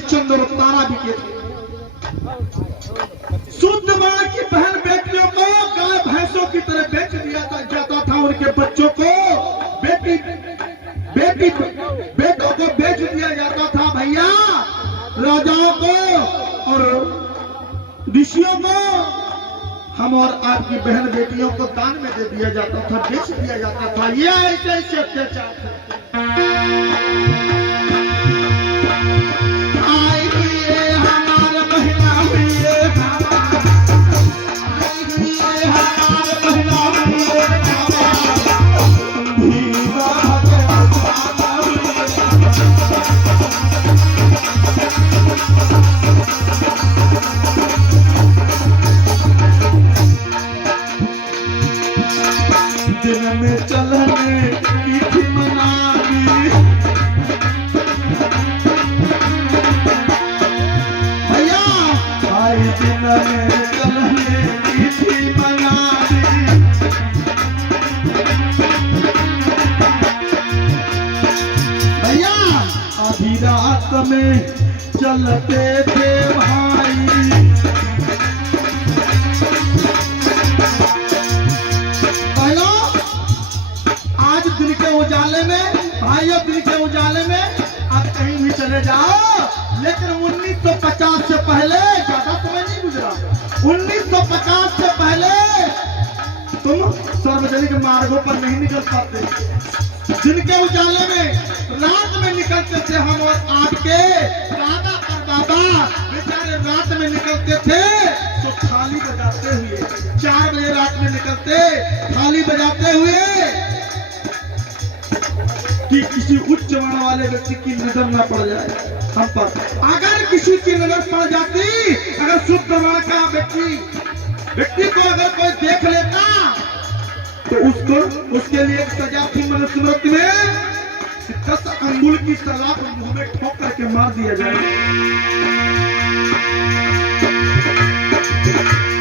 हरिश्चंद्र और तारा बिके थे। शुद्ध वर्ण की बहन बेटियों को गाय भैंसों की तरह बेच दिया जाता था। उनके बच्चों को बेटों को बेच दिया जाता था भैया। राजाओं को और ऋषियों को हम और आपकी बहन बेटियों को दान में दे दिया जाता था, बेच दिया जाता था। ये ऐसे ऐसे अत्याचार थे। दिन में चलने की थी मनाली, भैया भाई दिन में चलने की थी मनाली। भैया आधी रात में चलते थे भाई, दिन के उजाले में भाइयों, दिन के उजाले में आप कहीं भी चले जाओ, लेकिन 1950 से पहले, ज्यादा समय नहीं गुजरा, 1950 से पहले तुम सार्वजनिक मार्गों पर नहीं निकल पाते। दिन के उजाले में रात में निकलते थे हम और आपके दादा और बाबा बेचारे रात में निकलते थे तो थाली बजाते हुए, 4 बजे रात में निकलते थाली बजाते हुए कि किसी उच्च वर्ण वाले व्यक्ति की नजर न पड़ जाए हम पर। अगर किसी की नजर पड़ जाती, अगर शुद्ध वर्ण का व्यक्ति को अगर कोई देख लेता तो उसके लिए एक सजा थी मनुस्मृति में, 10 अंगुल की सलाख मुंह में ठोक करके मार दिया जाए।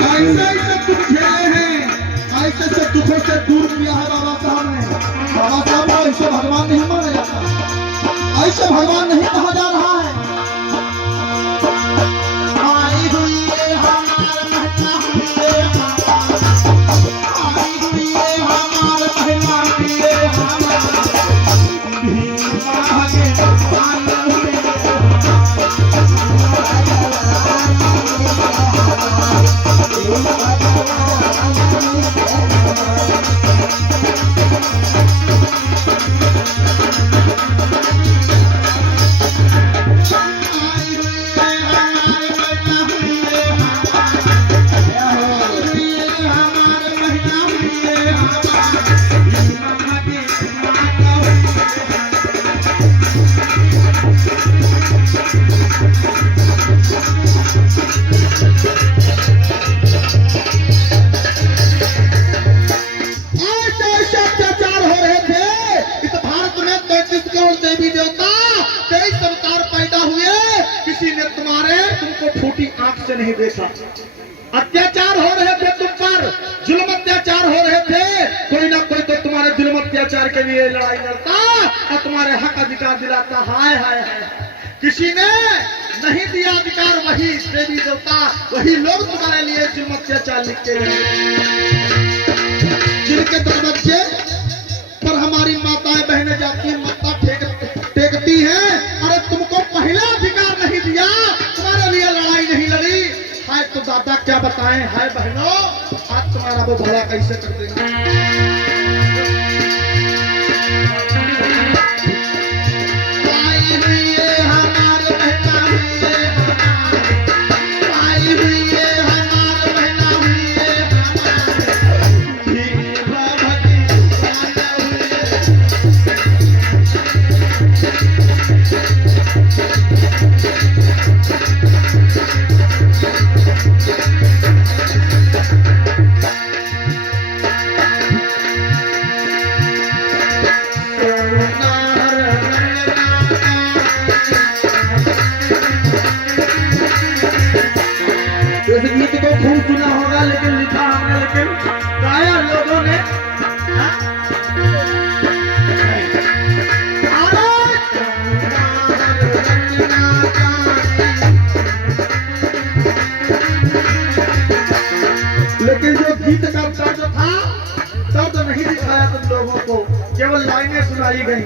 ऐसे ऐसे दुख झेले हैं, ऐसे से दुखों से दूर किया है बाबा साहब ने। बाबा साहब को ऐसे भगवान नहीं माना जाता, ऐसे भगवान नहीं कहा जा रहा है। आई हुई है हमारे महिला हुए, आई हुई है हमारे महिला हुए, नहीं देखा। अत्याचार हो रहे थे तुम पर, जुल्म अत्याचार हो रहे थे, कोई ना कोई तो तुम्हारे जुल्म अत्याचार के लिए लड़ाई लड़ता और तुम्हारे हक अधिकार दिलाता। हाय हाय हाय, किसी ने नहीं दिया अधिकार, वही देवी देवता, वही लोग तुम्हारे लिए जुल्म अत्याचार लिखते हैं। जिनके दरवाजे पर हमारी माताएं बहनें जाती हैं, माता टेकती हैं, अरे तुमको पहला अधिकार नहीं दिया, तुम्हारे लिए लड़ाई नहीं लड़ी। हाय तो दादा क्या बताएं, हाय बहनों आज तुम्हारा वो भला कैसे कर देंगे। गई।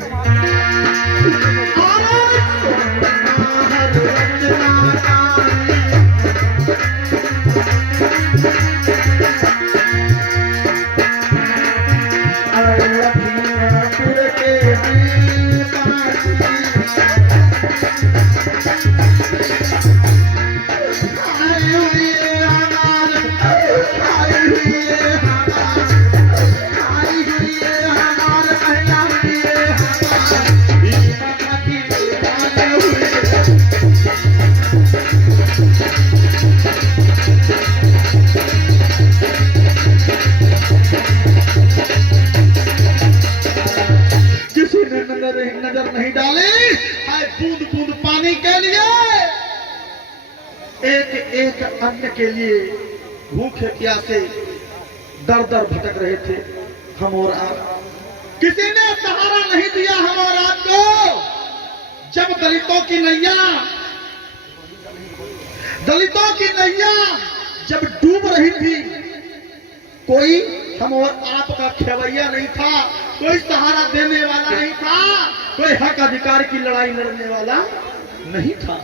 नजर नहीं डाली है बूंद बूंद पानी के लिए, एक एक अन्न के लिए भूखे प्यासे दर दर भटक रहे थे हम और आप। किसी ने सहारा नहीं दिया हम और आपको। जब दलितों की नैया जब डूब रही थी, कोई हम और आपका खेवैया नहीं था, कोई सहारा देने वाला नहीं था, कोई हक अधिकार की लड़ाई लड़ने वाला नहीं था।